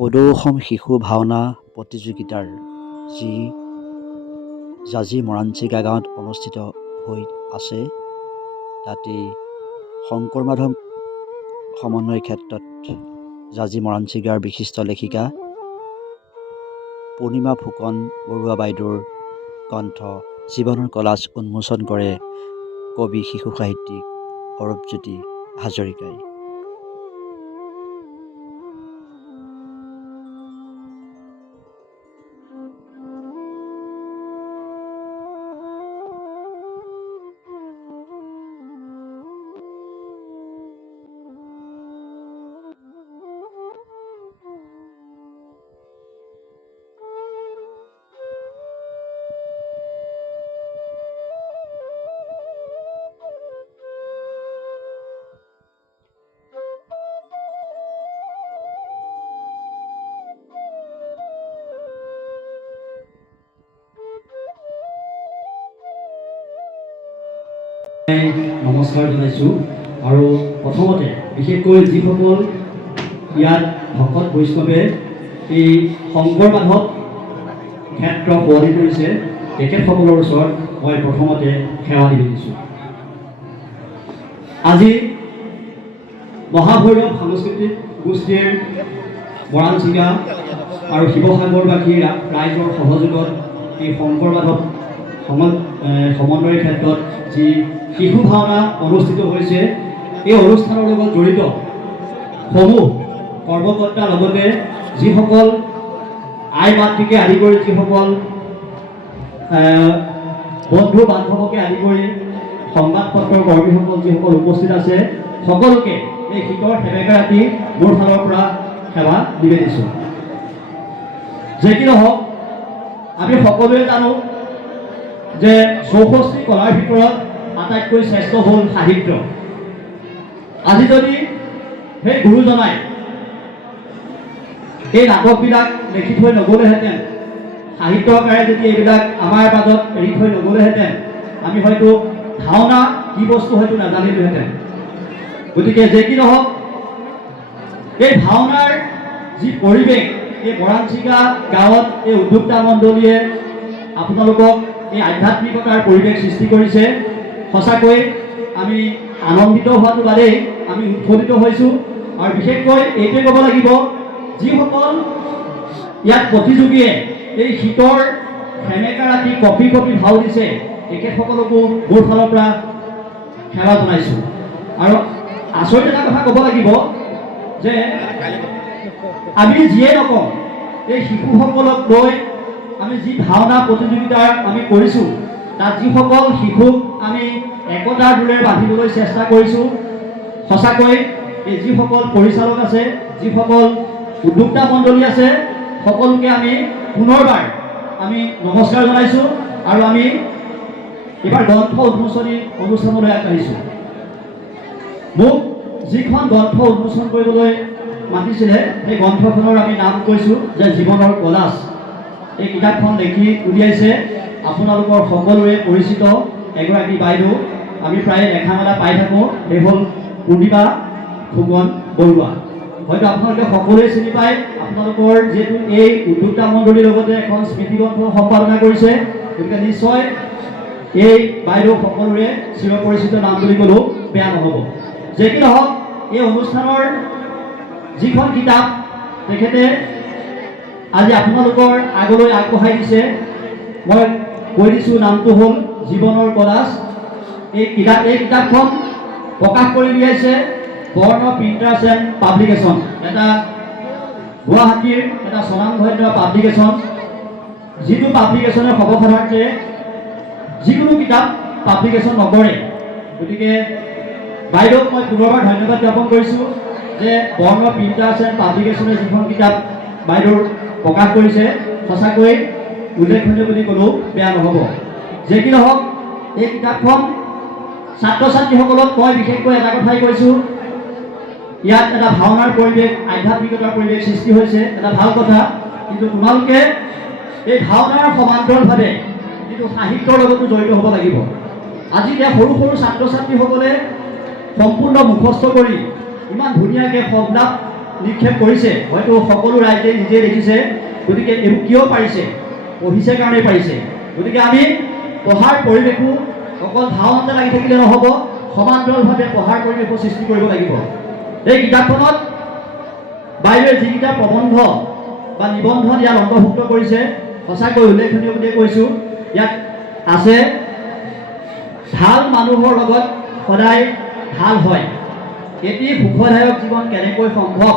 সদৌ অসম শিশু ভাওনা প্ৰতিযোগিতাৰ যি জাজি মৰাণচিগা গাঁৱত অনুষ্ঠিত হৈ আছে, তাতেই শংকৰ মাধৱ সমন্বয় ক্ষেত্ৰত জাজি মৰাণচিগাৰ বিশিষ্ট লেখিকা পূৰ্ণিমা ফুকন বৰুৱা বাইদেউৰ গ্ৰন্থ জীৱনৰ কলাজ উন্মোচন কৰে কবি শিশু সাহিত্যিক অৰূপজ্যোতি হাজৰিকাই। নমস্কাৰ জনাইছোঁ। আৰু প্ৰথমতে বিশেষকৈ যিসকল ইয়াত ভকত বৈষ্ণৱে এই শংকৰ মাধৱ ক্ষেত্ৰ শুৱনি কৰিছে, তেখেতসকলৰ ওচৰত মই প্ৰথমতে সেৱা নিবেদিছোঁ। আজি মহাভৈৰৱ সাংস্কৃতিক গোষ্ঠীৰ মৰাণচিগা আৰু শিৱসাগৰবাসীৰ ৰাইজৰ সহযোগত এই শংকৰ মাধৱ সমন্বয়ৰ ক্ষেত্ৰত যি শিশু ভাওনা অনুষ্ঠিত হৈছে, এই অনুষ্ঠানৰ লগত জড়িত সমূহ কৰ্মকৰ্তাৰ লগতে যিসকল আই মাতৃকে আদি কৰি যিসকল বন্ধু বান্ধৱকে আদি কৰি সংবাদ পত্ৰৰ কৰ্মীসকল যিসকল উপস্থিত আছে, সকলোকে এই শীতৰ সেমেকা ৰাতি মোৰ ফালৰ পৰা সেৱা নিবেদিছোঁ। যে কি নহওক, আমি সকলোৱে জানো যে ৬৪ কলাৰ ভিতৰত আটাইতকৈ শ্ৰেষ্ঠ হ'ল সাহিত্য। আজি যদি সেই গুৰুজনাই এই নাটকবিলাক লিখি থৈ নগ'লেহেঁতেন, সাহিত্যকাৰে যদি এইবিলাক আমাৰ মাজত এৰি থৈ নগ'লেহেঁতেন, আমি হয়তো ভাওনা কি বস্তু হয়তো নাজানিলোহেঁতেন। গতিকে যে কি নহওক, এই ভাওনাৰ যি পৰিৱেশ, এই মৰাণচিগা গাঁৱত এই উদ্যোক্তা মণ্ডলীয়ে আপোনালোকক এই আধ্যাত্মিকতাৰ পৰিৱেশ সৃষ্টি কৰিছে। সঁচাকৈ আমি আনন্দিত হোৱাটো বাদেই আমি উৎফুল্লিত হৈছোঁ। আৰু বিশেষকৈ এইটোৱে ক'ব লাগিব, যিসকল ইয়াত প্ৰতিযোগীয়ে এই শীতৰ সেমেকা ৰাতি কঁপি কঁপি ভাও দিছে, তেখেতসকলকো মোৰ ফালৰ পৰা সেৱা জনাইছোঁ। আৰু আচৰিত এটা কথা ক'ব লাগিব যে আমি যিয়ে নকওঁ, এই শিশুসকলক লৈ আমি যি ভাওনা প্ৰতিযোগিতা আমি কৰিছোঁ, তাত যিসকল শিশুক আমি একতাৰ দোলেৰে বান্ধিবলৈ চেষ্টা কৰিছোঁ, সঁচাকৈ এই যিসকল পৰিচালক আছে, যিসকল উদ্যোক্তা মণ্ডলী আছে, সকলোকে আমি পুনৰবাৰ আমি নমস্কাৰ জনাইছোঁ। আৰু আমি এইবাৰ গ্ৰন্থ উন্মোচনী অনুষ্ঠানলৈ আগবাঢ়িছোঁ। মোক যিখন গ্ৰন্থ উন্মোচন কৰিবলৈ মাতিছিলে, সেই গ্ৰন্থখনৰ আমি নাম কৈছোঁ যে জীৱনৰ কলাজ। এই কিতাপখন লিখি উলিয়াইছে আপোনালোকৰ সকলোৰে পৰিচিত এগৰাকী বাইদেউ, আমি প্ৰায় দেখা মেলা পাই থাকোঁ, সেই হ'ল পূৰ্ণিমা ফুকন বৰুৱা। হয়তো আপোনালোকে সকলোৱে চিনি পায়। আপোনালোকৰ যিহেতু এই উদ্যোক্তা মণ্ডলীৰ লগতে এখন স্মৃতিগ্ৰন্থ সম্পাদনা কৰিছে, গতিকে নিশ্চয় এই বাইদেউ সকলোৰে চিৰপৰিচিত নাম বুলি ক'লেও বেয়া নহ'ব। যে কি নহওক, এই অনুষ্ঠানৰ যিখন কিতাপ তেখেতে আজি আপোনালোকৰ আগলৈ আগবঢ়াই দিছে, মই কৈ দিছোঁ, নামটো হ'ল জীৱনৰ কলাজ। এই কিতাপখন প্ৰকাশ কৰি উলিয়াইছে বৰ্ণ প্ৰিণ্টাৰ্ছ এণ্ড পাব্লিকেশ্যন, এটা গুৱাহাটীৰ এটা স্বনামধন্য পাব্লিকেশ্যন, যিটো পাব্লিকেশ্যনে সৰ্বসাধাৰণতে যিকোনো কিতাপ পাব্লিকেশ্যন নকৰে। গতিকে বাইদেউক মই পুনৰবাৰ ধন্যবাদ জ্ঞাপন কৰিছোঁ যে বৰ্ণ প্ৰিণ্টাৰ্ছ এণ্ড পাব্লিকেশ্যনে যিখন কিতাপ বাইদেউৰ প্ৰকাশ কৰিছে, সঁচাকৈ উল্লেখনীয় বুলি ক'লেও বেয়া নহ'ব। যে কি নহওক, এই কিতাপখন ছাত্ৰ ছাত্ৰীসকলক মই বিশেষকৈ এটা কথাই কৈছোঁ, ইয়াত এটা ভাওনাৰ পৰিৱেশ, আধ্যাত্মিকতাৰ পৰিৱেশ সৃষ্টি হৈছে, এটা ভাল কথা। কিন্তু তোমালোকে এই ভাওনাৰ সমান্তৰালভাৱে যিটো সাহিত্যৰ লগতো জড়িত হ'ব লাগিব। আজি এতিয়া সৰু সৰু ছাত্ৰ ছাত্ৰীসকলে সম্পূৰ্ণ মুখস্থ কৰি ইমান ধুনীয়াকৈ সংলাপ নিক্ষেপ কৰিছে, হয়তো সকলো ৰাইজে নিজে দেখিছে। গতিকে এইবোৰ কিয় পাৰিছে? পঢ়িছে কাৰণেই পাৰিছে। গতিকে আমি পঢ়াৰ পৰিৱেশো অকল ধাৰণাতে লাগি থাকিলে নহ'ব, সমান্তৰালভাৱে পঢ়াৰ পৰিৱেশো সৃষ্টি কৰিব লাগিব। এই কিতাপখনত বাইদেৱে যিকেইটা প্ৰবন্ধ বা নিবন্ধ ইয়াত অন্তৰ্ভুক্ত কৰিছে, সঁচাকৈ উল্লেখনীয় বুলিয়ে কৈছোঁ। ইয়াত আছে, ভাল মানুহৰ লগত সদায় ভাল হয়, এটি সুখদায়ক জীৱন কেনেকৈ সম্ভৱ,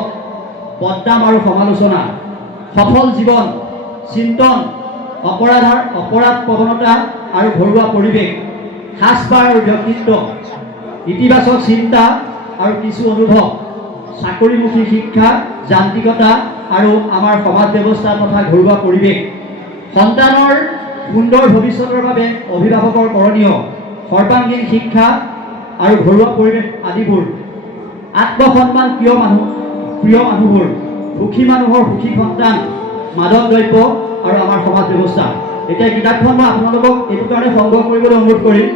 বদনাম আৰু সমালোচনা, সফল জীৱন, চিন্তন, অপৰাধ প্ৰৱণতা আৰু ঘৰুৱা পৰিৱেশ, সাজপাৰ আৰু ব্যক্তিত্ব, ইতিবাচক চিন্তা আৰু কিছু অনুভৱ, চাকৰিমুখী শিক্ষা, যান্ত্ৰিকতা আৰু আমাৰ সমাজ ব্যৱস্থা তথা ঘৰুৱা পৰিৱেশ, সন্তানৰ সুন্দৰ ভৱিষ্যতৰ বাবে অভিভাৱকৰ কৰণীয়, সৰ্বাংগীন শিক্ষা আৰু ঘৰুৱা পৰিৱেশ আদিবোৰ, আত্মসন্মান প্ৰিয় মানুহবোৰ, সুখী মানুহৰ সুখী সন্তান, মাদক দ্ৰব্য আৰু আমাৰ সমাজ ব্যৱস্থা। এতিয়া কিতাপখন মই আপোনালোকক এইটো কাৰণে সংগ্ৰহ কৰিবলৈ অনুৰোধ কৰিম,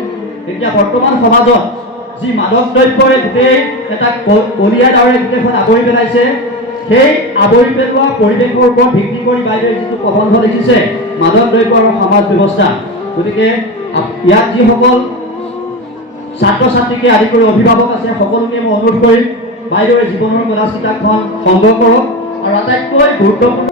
এতিয়া বৰ্তমান সমাজত যি মাদক দ্ৰব্যৰে গোটেই এটা কলিয়া ডাৱৰে গোটেইখন আৱৰি পেলাইছে, সেই আৱৰি পেলোৱা পৰিৱেশৰ ওপৰত ভিত্তি কৰি বাইদেৱে যিটো প্ৰবন্ধ লিখিছে, মাদক দ্ৰব্য আৰু সমাজ ব্যৱস্থা। গতিকে ইয়াত যিসকল ছাত্ৰ ছাত্ৰীকে আদি কৰি অভিভাৱক আছে, সকলোকে মই অনুৰোধ কৰিম বাইদেউৰ জীৱনৰ কলাজ কিতাপখন সংগ্ৰহ কৰক। আৰু আটাইতকৈ গুৰুত্বপূৰ্ণ